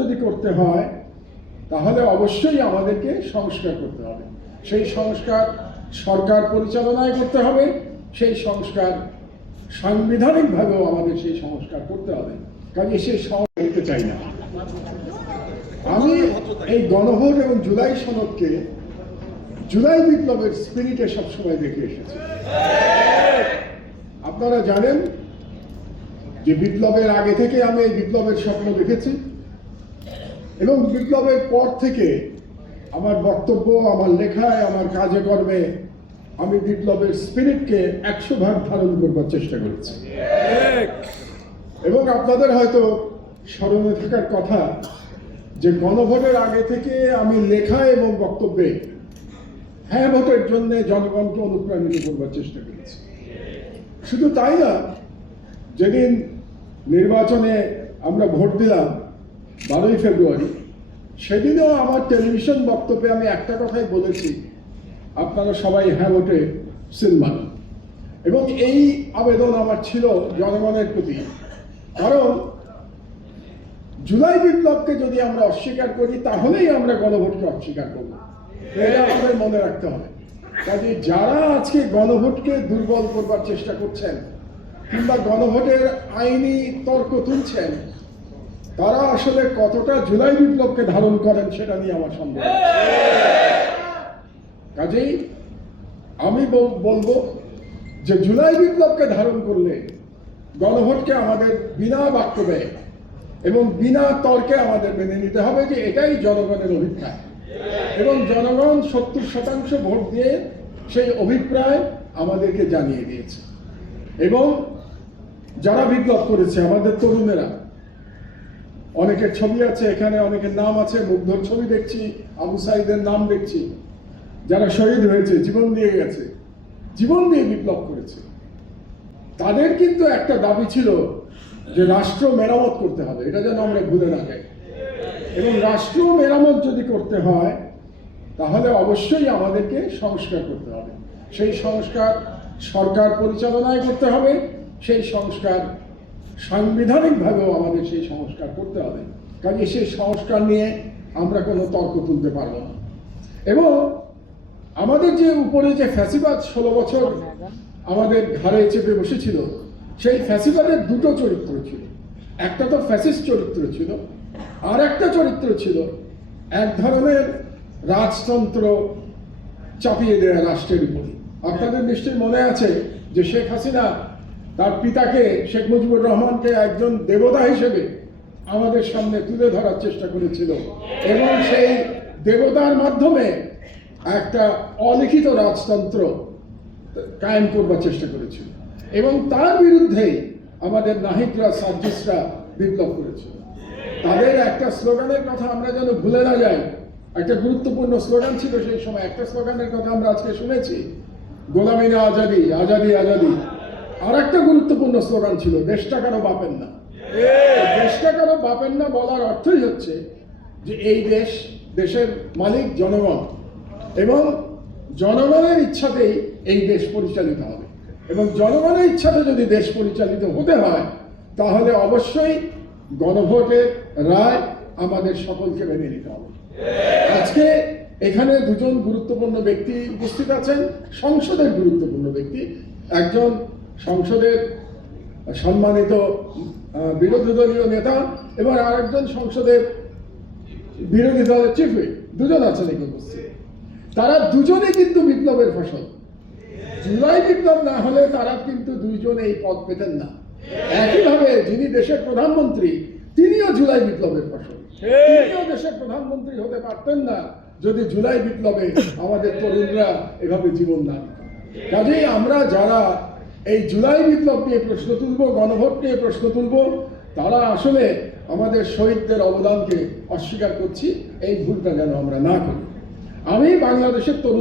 যদি করতে হয় তাহলে অবশ্যই আমাদেরকে সংস্কার করতে হবে। সেই সংস্কার সরকার পরিচালনায় করতে হবে, সেই সংস্কার সাংবিধানিকভাবেও আমাদের সেই সংস্কার করতে হবে। কাজে সেই সংস্কার করতে চাই না। আমি এই গণভোট এবং জুলাই সনদকে জুলাই বিপ্লবের স্পিরিটে সবসময় দেখে এসেছি। আপনারা জানেন যে বিপ্লবের আগে থেকে আমি এই বিপ্লবের স্বপ্ন দেখেছি এবং বিপ্লবের পর থেকে আমার বক্তব্য, আমার লেখায়, আমার কাজে কর্মে আমি বিপ্লবের স্পিরিটকে 100% ধারণ করবার চেষ্টা করেছি। এবং আপনাদের হয়তো স্মরণে থাকার কথা যে গণভোটের আগে থেকে আমি লেখা এবং বক্তব্যে হ্যাঁ ভোটের জন্য জনগণকে অনুপ্রাণিত করবার চেষ্টা করেছি। শুধু তাই না, যেদিন নির্বাচনে আমরা ভোট দিলাম 12ই ফেব্রুয়ারি, সেদিনও আমার টেলিভিশন বক্তব্যে আমি একটা কথাই বলেছি, আপনারা সবাই হ্যাঁ ভোটে সিল মানুন। এবং এই আবেদন আমার ছিল জনগণের প্রতি, কারণ জুলাই বিপ্লবকে যদি আমরা অস্বীকার করি তাহলেই আমরা গণভোটকে অস্বীকার করব, এটা আমাদের মনে রাখতে হবে। কাজে যারা আজকে গণভোটকে দুর্বল করবার চেষ্টা করছেন কিংবা গণভোটের আইনি তর্ক তুলছেন, তারা আসলে কতটা জুলাই বিপ্লবকে ধারণ করেন সেটা নিয়ে আমার সন্দেহ। কাজেই আমি বলবো যে জুলাই বিপ্লবকে ধারণ করলে গণভোটকে আমাদের বিনা বাক্য ব্যয় এবং বিনা তর্কে আমাদের মেনে নিতে হবে যে এটাই জনগণের অভিপ্রায়, এবং জনগণ 70% ভোট দিয়ে সেই অভিপ্রায় আমাদেরকে জানিয়ে দিয়েছে। এবং যারা বিপ্লব করেছে আমাদের তরুণেরা, অনেকের ছবি আছে এখানে, অনেকের নাম আছে, মুগ্ধর ছবি দেখছি, আবু সাইদের নাম দেখছি, যারা শহীদ হয়েছে, জীবন দিয়ে গেছে, জীবন দিয়ে বিপ্লব করেছে, তাদের কিন্তু একটা দাবি ছিল যে রাষ্ট্র মেরামত করতে হবে, এটা যেন আমরা ভুলে না যাই। এবং রাষ্ট্র মেরামত যদি করতে হয় তাহলে অবশ্যই আমাদেরকে সংস্কার করতে হবে। সেই সংস্কার সরকার পরিচালনায় করতে হবে, সেই সংস্কার সাংবিধানিকভাবেও আমাদের সেই সংস্কার করতে হবে। কাজে সেই সংস্কার নিয়ে আমরা কোনো তর্ক তুলতে পারবো না। এবং আমাদের যে উপরে যে ফ্যাসিবাদ 16 বছর আমাদের ঘাড়ে চেপে বসেছিল, সেই ফ্যাসিবাদের দুটো চরিত্র ছিল। একটা তো ফ্যাসিস্ট চরিত্র ছিল, আর একটা চরিত্র ছিল এক ধরনের রাজতন্ত্র চাপিয়ে দেয়া রাষ্ট্রের উপরে। আপনাদের নিশ্চয়ই মনে আছে যে শেখ হাসিনা তার পিতাকে, শেখ মুজিবুর রহমানকে একজন দেবতা হিসেবে আমাদের সামনে তুলে ধরার চেষ্টা করেছিল এবং সেই দেবতার মাধ্যমে একটা অলিখিত রাজতন্ত্র কায়েম করবার চেষ্টা করেছিল। এবং তার বিরুদ্ধেই আমাদের নাহিদরা, সার্জিসরা বিপ্লব করেছিল। তাদের একটা স্লোগানের কথা আমরা যেন ভুলে না যাই। একটা গুরুত্বপূর্ণ স্লোগান ছিল সেই সময়, একটা স্লোগানের কথা আমরা আজকে শুনেছি, গোলামি না আজাদি, আজাদি আজাদি। আর একটা গুরুত্বপূর্ণ স্লোগান ছিল, দেশটা কারো বাপের না। দেশটা কারো বাপের না বলার অর্থই হচ্ছে যে এই দেশের মালিক জনগণ, এবং জনগণের ইচ্ছাতেই এই দেশ পরিচালিত হবে। এবং জনগণের ইচ্ছাতে যদি দেশ পরিচালিত হতে হয় তাহলে অবশ্যই গণভোটের রায় আমাদের সকলকে মেনে নিতে হবে। আজকে এখানে দুজন গুরুত্বপূর্ণ ব্যক্তি উপস্থিত আছেন, সংসদের গুরুত্বপূর্ণ ব্যক্তি, একজন সংসদের সম্মানিত বিরোধী দলীয় নেতা এবং আরেকজন সংসদের বিরোধী দলের চিফ হুইপ, দুজন আছেন এখানে উপস্থিত। তারা দুজনেই কিন্তু বিপ্লবের ফসল। জুলাই বিপ্লব না হলে তারা কিন্তু দুইজন এই পদ পেতেন না। একইভাবে যিনি দেশের প্রধানমন্ত্রী, তিনিও জুলাই বিপ্লবের ফসল। তিনিও দেশের প্রধানমন্ত্রী হতে পারতেন না যদি জুলাই বিপ্লবে আমাদের তরুণরা এভাবে জীবন না দিত। কাজেই আমরা যারা এই জুলাই বিপ্লব নিয়ে প্রশ্ন তুলব, গণভোট নিয়ে প্রশ্ন তুলব, তারা আসলে আমাদের শহীদদের অবদানকে অস্বীকার করছি, এই ভুলটা যেন আমরা না করি। আমি বাংলাদেশের তরুণ